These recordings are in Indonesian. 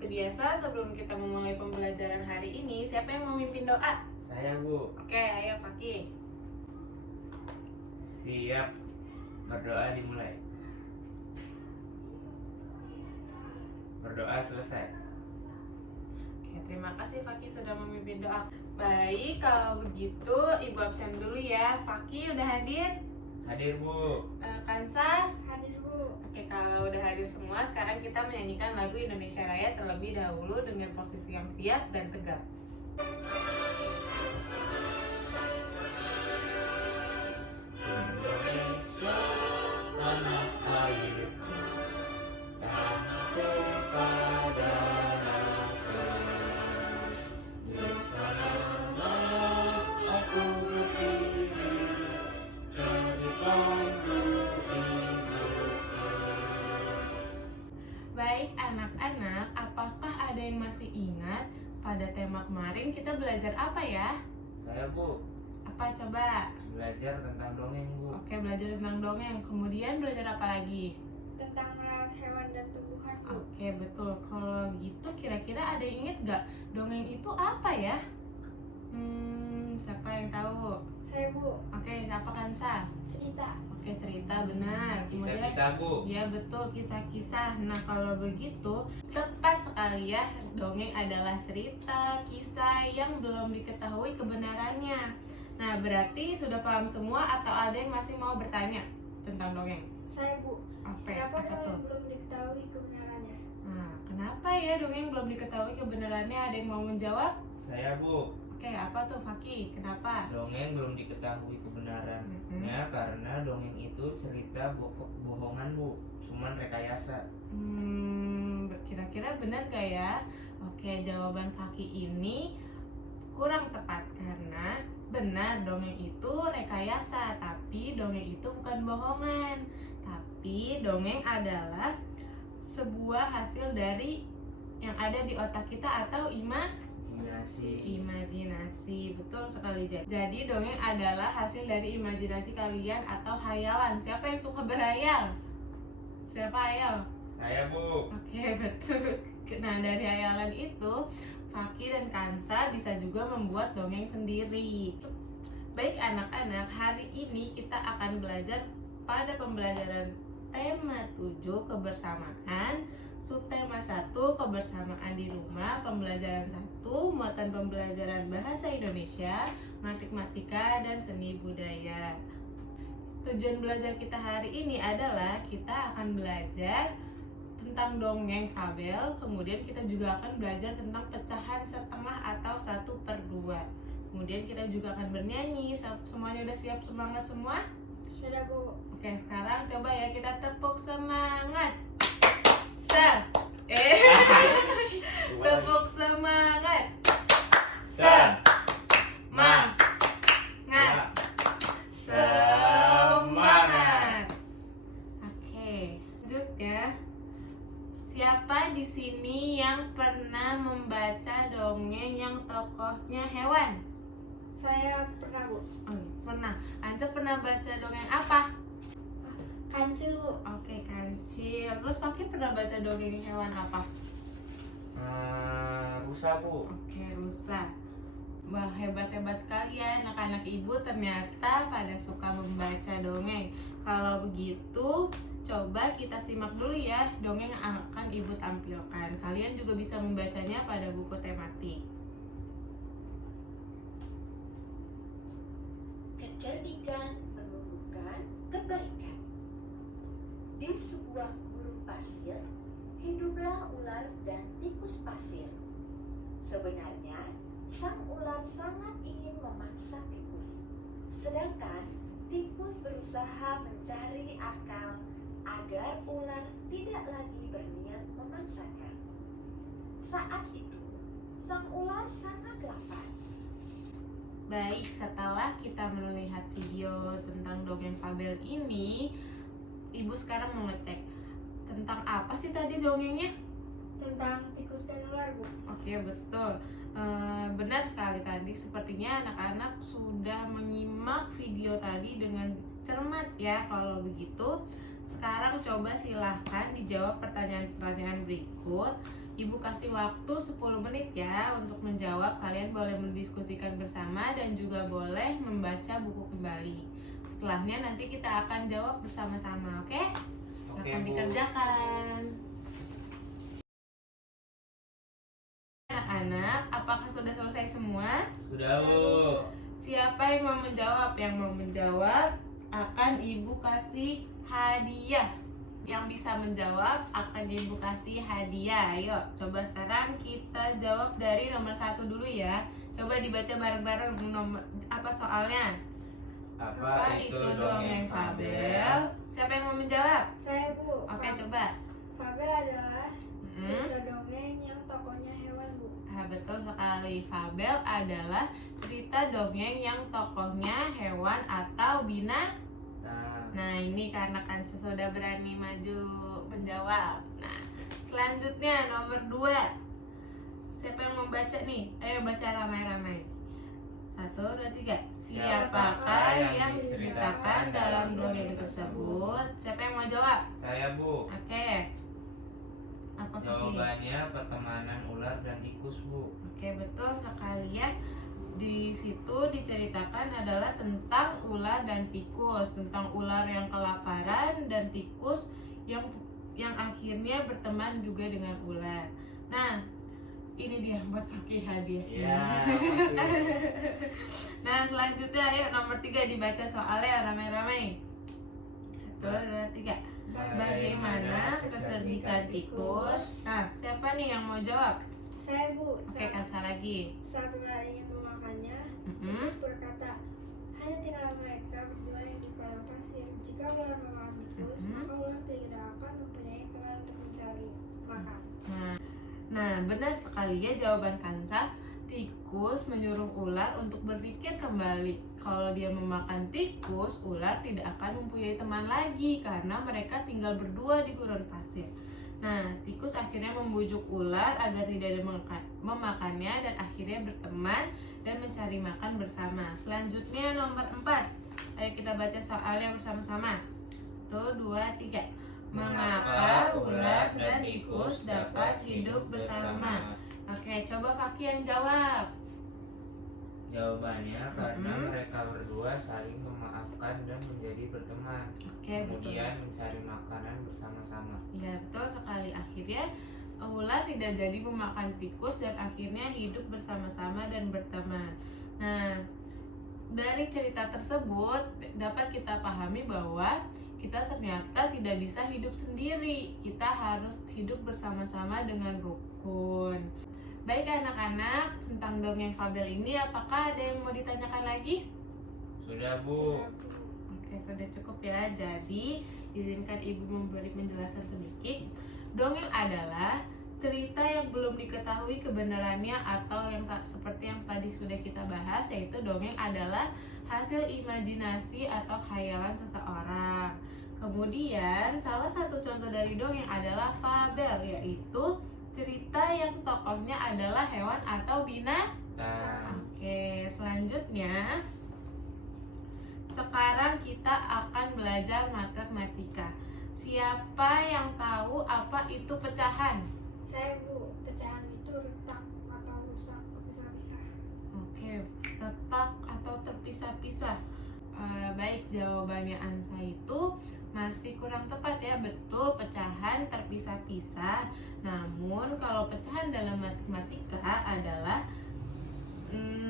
Seperti biasa, sebelum kita memulai pembelajaran hari ini, siapa yang mau memimpin doa? Saya, Bu. Oke, ayo Fakih. Siap. Berdoa dimulai. Berdoa selesai. Oke, terima kasih Fakih sudah memimpin doa. Baik, kalau begitu Ibu absen dulu ya. Fakih udah hadir? Hadir, Bu. Kansa? Hadir, Bu. Oke, kalau udah hadir semua, sekarang kita menyanyikan lagu Indonesia Raya terlebih dahulu dengan posisi yang siap dan tegak. Indonesia, tanah airku, tanah tumpah darahku. Di sanalah aku berdiri, jadi pandu ibuku. Baik anak-anak, apakah ada yang masih ingat pada tema kemarin kita belajar apa ya? Saya, Bu, Apa coba? belajar tentang dongeng, Bu. Oke, belajar tentang dongeng. Kemudian belajar apa lagi? Tentang merawat hewan dan tumbuhan, Bu. Oke, betul. Kalau gitu kira-kira ada yang ingat gak dongeng itu apa ya? Siapa yang tahu? Saya, Bu. Oke, siapa Kansa? Cerita. Oke, cerita benar. Kemudian Kisah-kisah, Bu. ya betul, kisah-kisah. Nah, kalau begitu tepat sekali ya. Dongeng adalah cerita, kisah yang belum diketahui kebenarannya. Nah, berarti sudah paham semua atau ada yang masih mau bertanya tentang dongeng? Saya, Bu. Oke, Kenapa apa tuh? dongeng belum diketahui kebenarannya? Nah, kenapa ya dongeng belum diketahui kebenarannya? Ada yang mau menjawab? Saya, Bu. Oke, apa tuh Fakih? Kenapa? Dongeng belum diketahui kebenarannya karena dongeng itu cerita bohongan, Bu. Cuman rekayasa. Kira-kira benar gak ya? Oke, jawaban Fakih ini kurang tepat karena benar dongeng itu rekayasa, tapi dongeng itu bukan bohongan. Tapi dongeng adalah sebuah hasil dari yang ada di otak kita atau imajinasi. Betul sekali. Jadi dongeng adalah hasil dari imajinasi kalian atau hayalan. Siapa yang suka berhayal? Siapa hayal? Saya, Bu. Oke, betul. Nah, dari hayalan itu Fakih dan Kansa bisa juga membuat dongeng sendiri. Baik anak-anak, hari ini kita akan belajar pada pembelajaran tema 7 kebersamaan, subtema 1 kebersamaan di rumah, pembelajaran 1 muatan pembelajaran bahasa Indonesia, matematika dan seni budaya. Tujuan belajar kita hari ini adalah kita akan belajar tentang dongeng fabel, kemudian kita juga akan belajar tentang pecahan setengah atau 1/2. Kemudian kita juga akan bernyanyi. Semuanya udah siap, semangat semua? Sudah, Bu. Oke, sekarang coba ya kita tepuk semangat. Tepuk semangat. Semangat. Oke, lanjut ya. Siapa di sini yang pernah membaca dongeng yang tokohnya hewan? Saya pernah, Bu. Oh, pernah. Anja pernah baca dongeng apa? Kancil, Bu. Oke, kancil. Terus Fakih pernah baca dongeng hewan apa? Rusa, Bu. Oke, rusa. Wah, hebat-hebat sekali ya anak-anak ibu, ternyata pada suka membaca dongeng. Kalau begitu, coba kita simak dulu ya dongeng yang akan ibu tampilkan. Kalian juga bisa membacanya pada buku tematik. Kecerdikan menumbuhkan kebaikan. Di sebuah gurun pasir, hiduplah ular dan tikus pasir. Sebenarnya, sang ular sangat ingin memaksa tikus, sedangkan tikus berusaha mencari akal agar ular tidak lagi berniat memaksanya. Saat itu, sang ular sangat lapar. Baik, setelah kita melihat video tentang dongeng fabel ini, ibu sekarang mau ngecek tentang apa sih tadi dongengnya? Tentang tikus dan ular, Bu. Oke, betul. Benar sekali tadi. Sepertinya anak-anak sudah menyimak video tadi dengan cermat ya. Kalau begitu, sekarang coba silahkan dijawab pertanyaan-pertanyaan berikut Ibu kasih waktu 10 menit ya untuk menjawab. Kalian boleh mendiskusikan bersama dan juga boleh membaca buku kembali. Setelahnya nanti kita akan jawab bersama-sama, oke? Oke, Akan Bu. dikerjakan. Anak-anak, apakah sudah selesai semua? Sudah, Bu. Siapa yang mau menjawab? Yang mau menjawab akan Ibu kasih hadiah. Yang bisa menjawab akan Ibu kasih hadiah. Ayo, coba sekarang kita jawab dari nomor 1 dulu ya. Coba dibaca bareng-bareng nomor apa soalnya? Apa itu dongeng fabel? Siapa yang mau menjawab? Saya Bu. Oke, coba. Fabel adalah Hmm. cerita dongeng yang tokohnya hewan Bu. Betul sekali. Fabel adalah cerita dongeng yang tokohnya hewan atau binatang. Nah, ini karena kan sudah berani maju menjawab. Nah, selanjutnya nomor 2. Siapa yang membaca nih? Ayo baca ramai-ramai. 1, 2, 3. Siapakah yang diceritakan dalam dongeng tersebut? Siapa yang mau jawab? Saya, Bu. Oke. Apa Vicky? Jawabannya pertemanan ular dan tikus, Bu. Oke, betul sekali ya. Di situ diceritakan adalah tentang ular dan tikus, tentang ular yang kelaparan dan tikus yang akhirnya berteman juga dengan ular. Nah, ini dia buat pakai hadiah. Iya. Nah, selanjutnya ayo nomor 3 dibaca soalnya ramai-ramai. 1, 2, 3. Bagaimana kecerdikan tikus? Nah, siapa nih yang mau jawab? Saya Bu. Oke, Kansa lagi. Saat ular ingin memakannya, Mm-mm. tikus berkata, hanya tinggal mereka berdua yang di padang pasir. Jika ular memakan tikus, maka ular tidak akan mempunyai teman untuk mencari makan. Nah, benar sekali ya jawaban Kansa. Tikus menyuruh ular untuk berpikir kembali. Kalau dia memakan tikus, ular tidak akan mempunyai teman lagi karena mereka tinggal berdua di gurun pasir. Nah, tikus akhirnya membujuk ular agar tidak memakannya dan akhirnya berteman dan mencari makan bersama. Selanjutnya nomor 4. Ayo kita baca soalnya bersama-sama. 1, 2, 3. Mengapa ular dan tikus dapat hidup bersama? Oke, coba Faki yang jawab. Jawabannya karena mereka berdua saling memaafkan dan menjadi berteman. Oke, betul. Kemudian mencari makanan bersama-sama. Ya, betul sekali. Akhirnya ular tidak jadi memakan tikus dan akhirnya hidup bersama-sama dan berteman. Nah, dari cerita tersebut dapat kita pahami bahwa kita ternyata tidak bisa hidup sendiri. Kita harus hidup bersama-sama dengan rukun. Baik anak-anak, tentang dongeng fabel ini apakah ada yang mau ditanyakan lagi? Sudah, Bu. Oke, sudah cukup ya. Jadi, izinkan Ibu memberi penjelasan sedikit. Dongeng adalah cerita yang belum diketahui kebenarannya atau yang seperti yang tadi sudah kita bahas, yaitu dongeng adalah hasil imajinasi atau khayalan seseorang. Kemudian, salah satu contoh dari dongeng adalah fabel, yaitu cerita yang tokohnya adalah hewan atau binatang. Oke, selanjutnya sekarang kita akan belajar matematika. Siapa yang tahu apa itu pecahan? Saya Bu. Pecahan itu retak atau rusak terpisah-pisah. Oke, retak atau terpisah-pisah. Baik, jawabannya Ansa itu masih kurang tepat ya. Betul, pecahan terpisah-pisah. Namun kalau pecahan dalam matematika adalah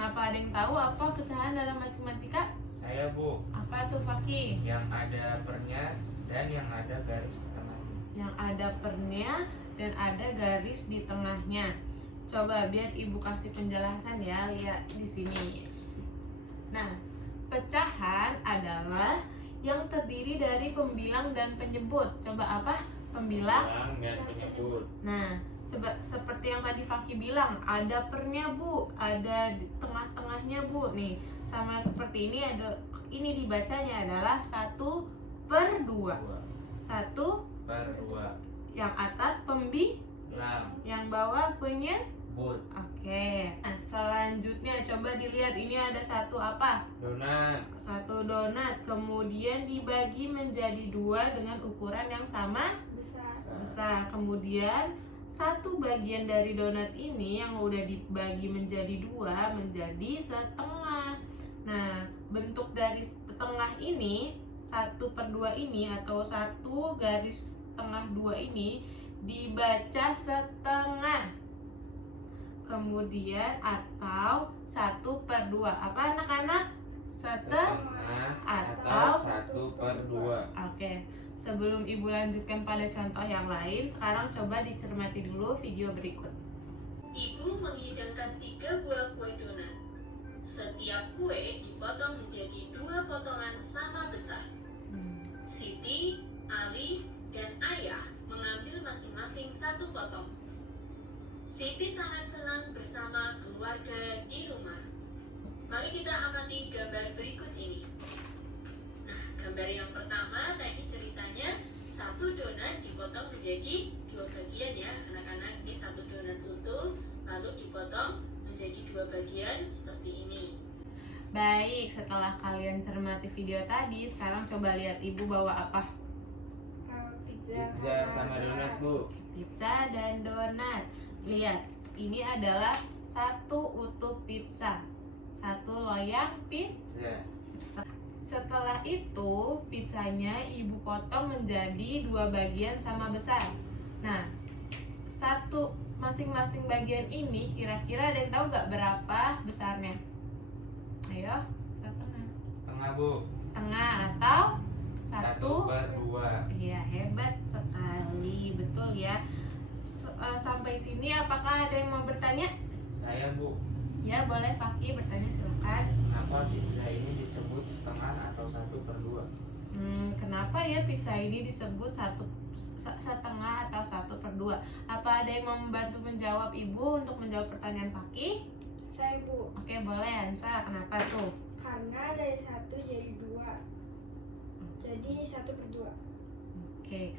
apa ada yang tahu apa pecahan dalam matematika? Saya, Bu. Apa tuh Faki? Yang ada pernya dan yang ada garis di tengahnya. Yang ada pernya dan ada garis di tengahnya. Coba biar Ibu kasih penjelasan ya, lihat di sini. Nah, pecahan adalah yang terdiri dari pembilang dan penyebut. Coba apa? Pembilang dan penyebut. Nah, seperti yang tadi Faki bilang, ada pernya Bu, ada di tengah-tengahnya Bu. Nih, sama seperti ini ada, ini dibacanya adalah 1/2. 1/2. Yang atas Lang. yang bawah penyebut. But. Oke. Nah, selanjutnya coba dilihat, ini ada satu apa? Donat. Satu donat, kemudian dibagi menjadi 2 dengan ukuran yang sama Besar. besar. Kemudian satu bagian dari donat ini yang udah dibagi menjadi dua menjadi setengah. Nah, bentuk dari setengah ini 1/2 ini atau 1 garis tengah 2 ini dibaca setengah. Kemudian atau 1/2. Apa anak-anak? Setengah atau 1/2. Oke. Sebelum Ibu lanjutkan pada contoh yang lain, sekarang coba dicermati dulu video berikut. Ibu menghidangkan 3 buah kue donat. Setiap kue dipotong menjadi 2 potongan sama besar. Siti, Ali, dan Ayah mengambil masing-masing 1 potong. Siti sangat senang bersama keluarga di rumah. Mari kita amati gambar berikut ini. Nah, gambar yang pertama tadi ceritanya 1 donat dipotong menjadi 2 bagian ya anak-anak. Ini 1 donat utuh lalu dipotong menjadi 2 bagian seperti ini. Baik, setelah kalian cermati video tadi, sekarang coba lihat Ibu bawa apa? Pizza sama donat, Bu. Pizza dan donat. Lihat, ini adalah 1 utuh pizza, 1 loyang pizza. Setelah itu, pizzanya Ibu potong menjadi 2 bagian sama besar. Nah, masing-masing bagian ini kira-kira ada yang tahu gak berapa besarnya? Ayo, Setengah, Bu. setengah atau 1/2. Iya, hebat sekali, betul ya. Sampai sini apakah ada yang mau bertanya? Saya, Bu. Ya, boleh Fakih bertanya, silakan. Kenapa pizza ini disebut setengah atau 1/2? Kenapa ya pizza ini disebut setengah atau 1/2? Apa ada yang mau membantu menjawab Ibu untuk menjawab pertanyaan Fakih? Saya, Bu. Oke, boleh Hansa. Kenapa tuh? Karena dari 1 jadi 2. Jadi 1/2. Oke,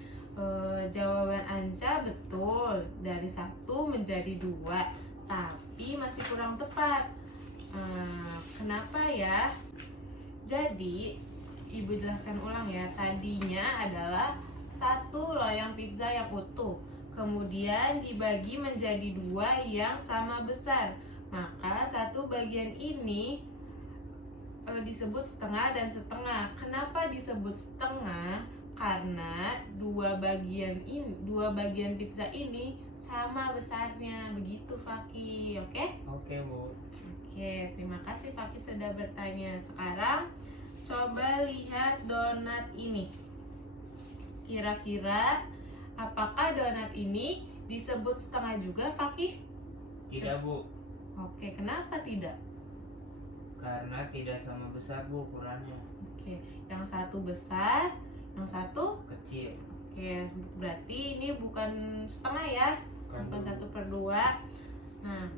jawaban Anca betul. Dari 1 menjadi 2, tapi masih kurang tepat. Kenapa ya? Jadi, Ibu jelaskan ulang ya. Tadinya adalah 1 loyang pizza yang utuh, kemudian dibagi menjadi 2 yang sama besar. Maka 1 bagian ini disebut setengah dan setengah. Kenapa disebut setengah? Karena 2 bagian pizza ini sama besarnya. Begitu Fakih, oke? Oke, Bu. Oke, terima kasih Fakih sudah bertanya. Sekarang coba lihat donat ini. Kira-kira apakah donat ini disebut setengah juga Fakih? Tidak, Bu. Oke, kenapa tidak? Karena tidak sama besar, Bu, ukurannya. Oke, yang satu besar, yang satu Kecil. oke, berarti ini bukan setengah ya, bukan 1/2. Nah,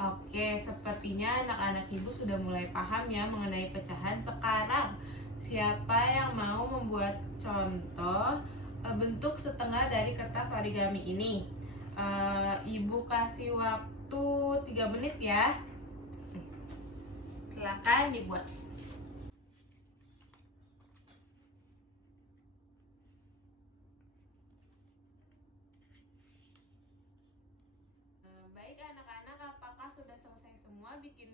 oke, sepertinya anak-anak Ibu sudah mulai paham ya mengenai pecahan. Sekarang, siapa yang mau membuat contoh bentuk setengah dari kertas origami ini? Ibu kasih waktu 3 menit ya. Silakan dibuat. Baik anak-anak, apakah sudah selesai semua bikin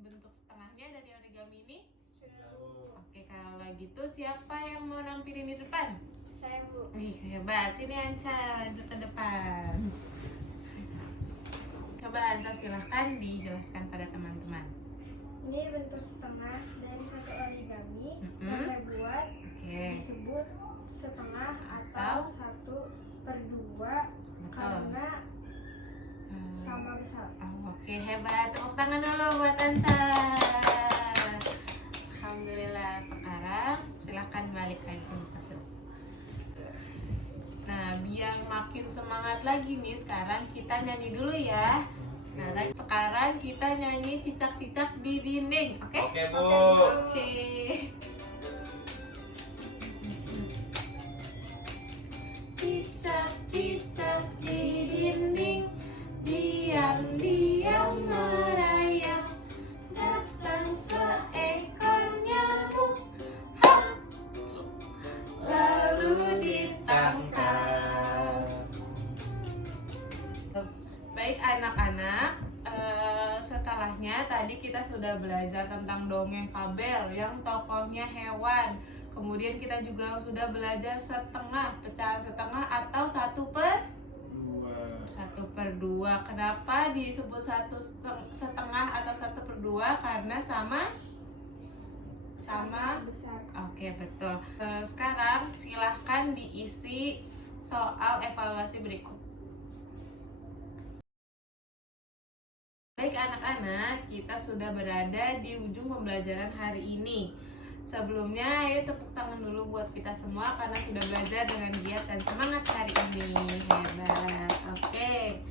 bentuk setengahnya dari origami ini? Sudah, Bu. Oke, kalau gitu siapa yang mau nampilin di depan? Saya, Bu. Wih, hebat. Sini Anca, lanjut ke depan. Coba Anca silahkan dijelaskan pada teman-teman. Ini bentuk setengah dari 1 origami yang saya buat. Oke, Disebut setengah atau 1/2 betul. karena sama besar. Oke, hebat. Tepuk tangan dulu buat Anca. Alhamdulillah. Sekarang silahkan balik lagi ke tempat dulu. Nah, biar makin semangat lagi nih, sekarang kita nyanyi dulu ya. Sekarang kita nyanyi cicak-cicak di dinding, oke? Oke, Bu. Oke. Cicak-cicak di dinding, diam-diam merayap, datang seekor nyamuk, ha! Lalu ditangkap. Baik anak-anak, setelahnya tadi kita sudah belajar tentang dongeng fabel yang tokohnya hewan. Kemudian kita juga sudah belajar setengah, pecahan setengah atau 1/2. Kenapa disebut 1/2 atau 1/2? Karena sama besar. Oke, betul. Sekarang silahkan diisi soal evaluasi berikut. Baik anak-anak, kita sudah berada di ujung pembelajaran hari ini. Sebelumnya, ayo tepuk tangan dulu buat kita semua karena sudah belajar dengan giat dan semangat hari ini. Hebat. Oke.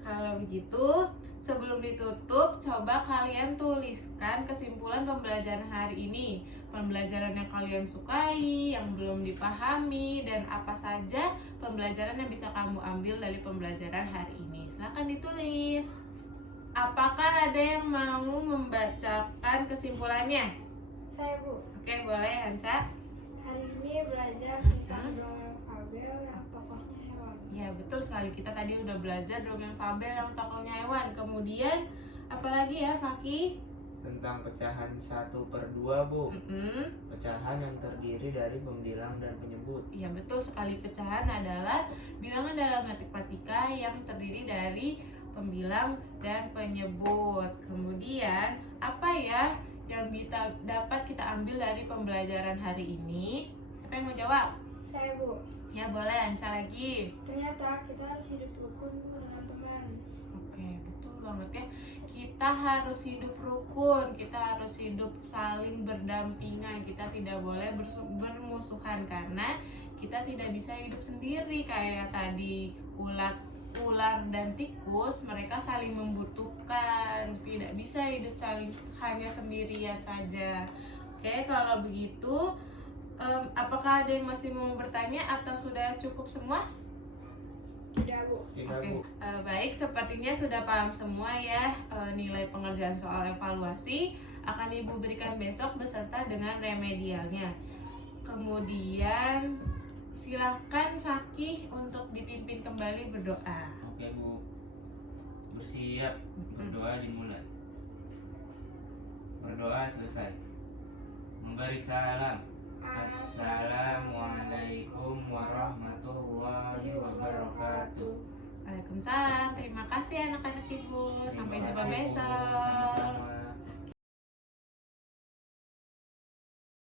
Kalau begitu, sebelum ditutup, coba kalian tuliskan kesimpulan pembelajaran hari ini. Pembelajaran yang kalian sukai, yang belum dipahami, dan apa saja pembelajaran yang bisa kamu ambil dari pembelajaran hari ini. Silakan ditulis. Apakah ada yang mau membacakan kesimpulannya? Saya, Bu. Oke, boleh, Hanca. Hari ini belajar tentang dongeng fabel yang tokohnya hewan. Ya, betul sekali. Kita tadi udah belajar dongeng fabel yang tokohnya hewan. Kemudian, apalagi ya, Faki? Tentang pecahan 1/2, Bu. Pecahan yang terdiri dari pembilang dan penyebut. Ya, betul sekali. Pecahan adalah bilangan dalam matematika yang terdiri dari pembilang dan penyebut. Kemudian, apa ya yang dapat kita ambil dari pembelajaran hari ini? Siapa yang mau jawab? Saya, Bu. Ya, boleh, Anca lagi. Ternyata kita harus hidup rukun dengan teman. Oke, betul banget ya. Kita harus hidup rukun, kita harus hidup saling berdampingan. Kita tidak boleh bermusuhan karena kita tidak bisa hidup sendiri kayak tadi ular dan tikus, mereka saling membutuhkan, tidak bisa hidup hanya sendirian saja. Oke, kalau begitu, apakah ada yang masih mau bertanya atau sudah cukup semua? Tidak, Bu. Tidak, Oke, Bu. baik, sepertinya sudah paham semua ya. Nilai pengerjaan soal evaluasi akan Ibu berikan besok beserta dengan remedialnya. Kemudian silahkan Fakih untuk dipimpin kembali berdoa. Oke, Bu. Bersiap, berdoa dimulai. Berdoa selesai. Memberi salam. Assalamualaikum warahmatullahi wabarakatuh. Waalaikumsalam. Terima kasih anak-anak Ibu. Sampai Terima jumpa kasih, Bu. besok.